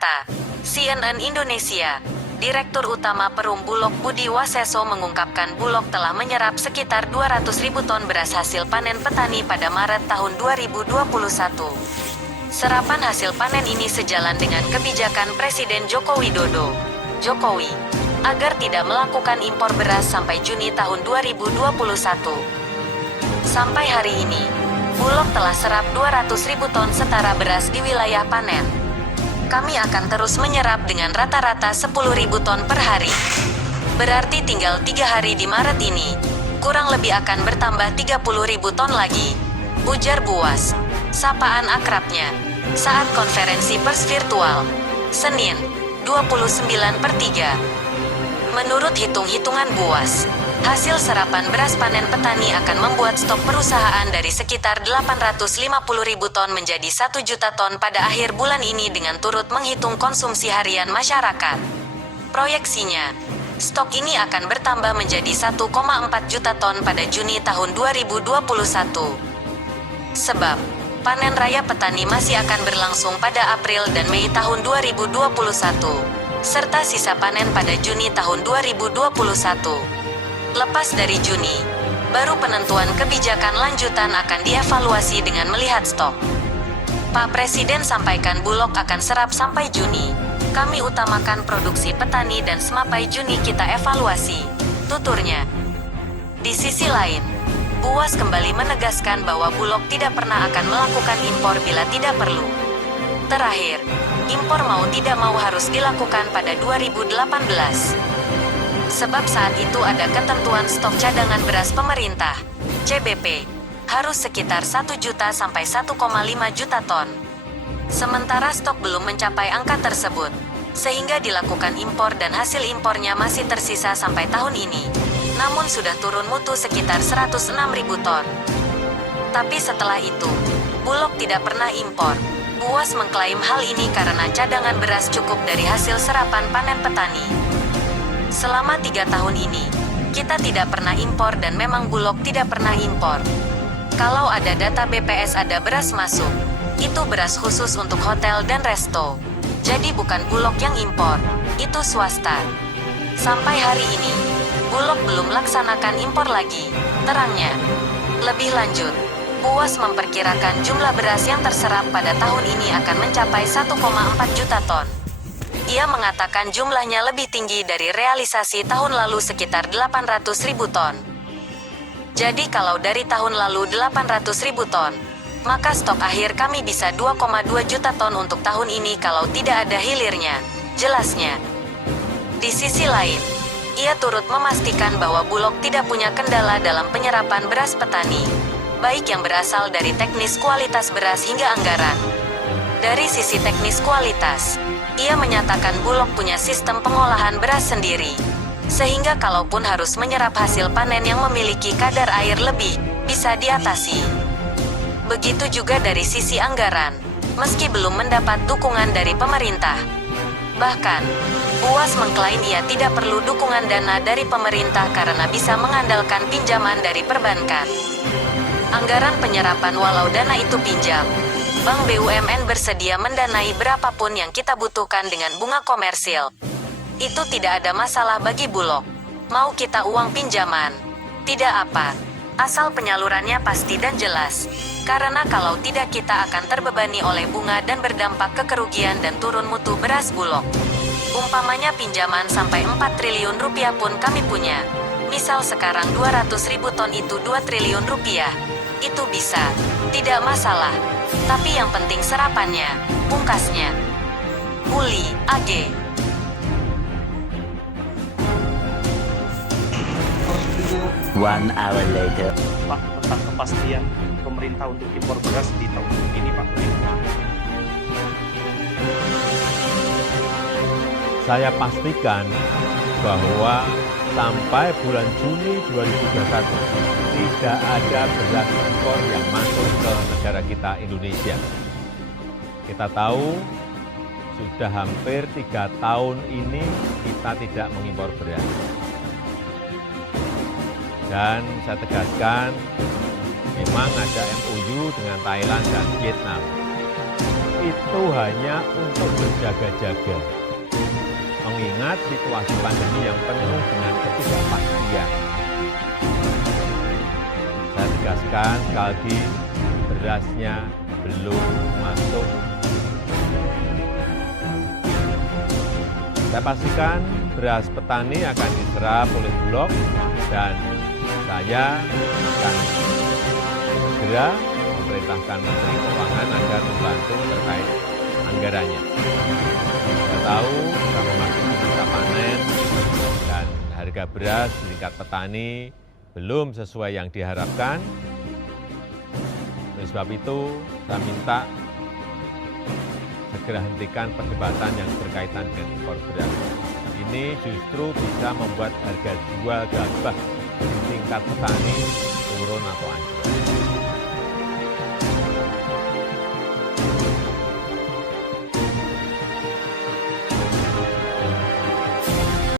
Kata CNN Indonesia, Direktur Utama Perum Bulog Budi Waseso mengungkapkan Bulog telah menyerap sekitar 200.000 ton beras hasil panen petani pada Maret tahun 2021. Serapan hasil panen ini sejalan dengan kebijakan Presiden Joko Widodo, agar tidak melakukan impor beras sampai Juni tahun 2021. Sampai hari ini, Bulog telah serap 200.000 ton setara beras di wilayah panen. Kami akan terus menyerap dengan rata-rata 10.000 ton per hari. Berarti tinggal 3 hari di Maret ini, kurang lebih akan bertambah 30.000 ton lagi, ujar Buas, sapaan akrabnya, saat konferensi pers virtual, Senin, 29/3. Menurut hitung-hitungan Buas, hasil serapan beras panen petani akan membuat stok perusahaan dari sekitar 850.000 ton menjadi 1 juta ton pada akhir bulan ini dengan turut menghitung konsumsi harian masyarakat. Proyeksinya, stok ini akan bertambah menjadi 1,4 juta ton pada Juni tahun 2021. Sebab, panen raya petani masih akan berlangsung pada April dan Mei tahun 2021, serta sisa panen pada Juni tahun 2021. Lepas dari Juni, baru penentuan kebijakan lanjutan akan dievaluasi dengan melihat stok. Pak Presiden sampaikan Bulog akan serap sampai Juni. Kami utamakan produksi petani dan sampai Juni kita evaluasi, tuturnya. Di sisi lain, Buas kembali menegaskan bahwa Bulog tidak pernah akan melakukan impor bila tidak perlu. Terakhir, impor mau tidak mau harus dilakukan pada 2018. Sebab saat itu ada ketentuan stok cadangan beras pemerintah, CBP, harus sekitar 1 juta sampai 1,5 juta ton. Sementara stok belum mencapai angka tersebut, sehingga dilakukan impor dan hasil impornya masih tersisa sampai tahun ini. Namun sudah turun mutu sekitar 106.000 ton. Tapi setelah itu, Bulog tidak pernah impor. Buas mengklaim hal ini karena cadangan beras cukup dari hasil serapan panen petani. Selama 3 tahun ini, kita tidak pernah impor dan memang Bulog tidak pernah impor. Kalau ada data BPS ada beras masuk, itu beras khusus untuk hotel dan resto. Jadi bukan Bulog yang impor, itu swasta. Sampai hari ini, Bulog belum melaksanakan impor lagi, terangnya. Lebih lanjut, Buas memperkirakan jumlah beras yang terserap pada tahun ini akan mencapai 1,4 juta ton. Ia mengatakan jumlahnya lebih tinggi dari realisasi tahun lalu sekitar 800.000 ton. Jadi kalau dari tahun lalu 800.000 ton, maka stok akhir kami bisa 2,2 juta ton untuk tahun ini kalau tidak ada hilirnya, jelasnya. Di sisi lain, ia turut memastikan bahwa Bulog tidak punya kendala dalam penyerapan beras petani, baik yang berasal dari teknis kualitas beras hingga anggaran. Dari sisi teknis kualitas, ia menyatakan Bulog punya sistem pengolahan beras sendiri, sehingga kalaupun harus menyerap hasil panen yang memiliki kadar air lebih, bisa diatasi. Begitu juga dari sisi anggaran, meski belum mendapat dukungan dari pemerintah. Bahkan, Buas mengklaim ia tidak perlu dukungan dana dari pemerintah karena bisa mengandalkan pinjaman dari perbankan. Anggaran penyerapan walau dana itu pinjam, Bank BUMN bersedia mendanai berapapun yang kita butuhkan dengan bunga komersil. Itu tidak ada masalah bagi Bulog. Mau kita uang pinjaman, tidak apa. Asal penyalurannya pasti dan jelas. Karena kalau tidak kita akan terbebani oleh bunga dan berdampak ke kerugian dan turun mutu beras Bulog. Umpamanya pinjaman sampai 4 triliun rupiah pun kami punya. Misal sekarang 200.000 ton itu 2 triliun rupiah. Itu bisa, tidak masalah. Tapi yang penting serapannya, pungkasnya. Uli, AG. One hour later. Pak, tentang kepastian pemerintah untuk impor beras di tahun ini, Pak. Saya pastikan bahwa sampai bulan Juni 2021 tidak ada beras impor yang masuk ke negara kita Indonesia. Kita tahu sudah hampir 3 tahun ini kita tidak mengimpor beras. Dan saya tegaskan, memang ada MOU dengan Thailand dan Vietnam. itu hanya untuk berjaga-jaga, mengingat situasi pandemi yang penuh dengan ketidakpastian. Saya tegaskan sekali lagi, berasnya belum masuk. Saya pastikan beras petani akan diserap oleh Bulog dan saya akan segera memerintahkan Menteri Keuangan agar membantu terkait anggarannya. Kita tahu kita memasuki masa panen dan harga beras di tingkat petani belum sesuai yang diharapkan. Oleh sebab itu, saya minta segera hentikan perdebatan yang berkaitan dengan impor beras. Ini justru bisa membuat harga jual gabah di tingkat petani turun atau anjlok.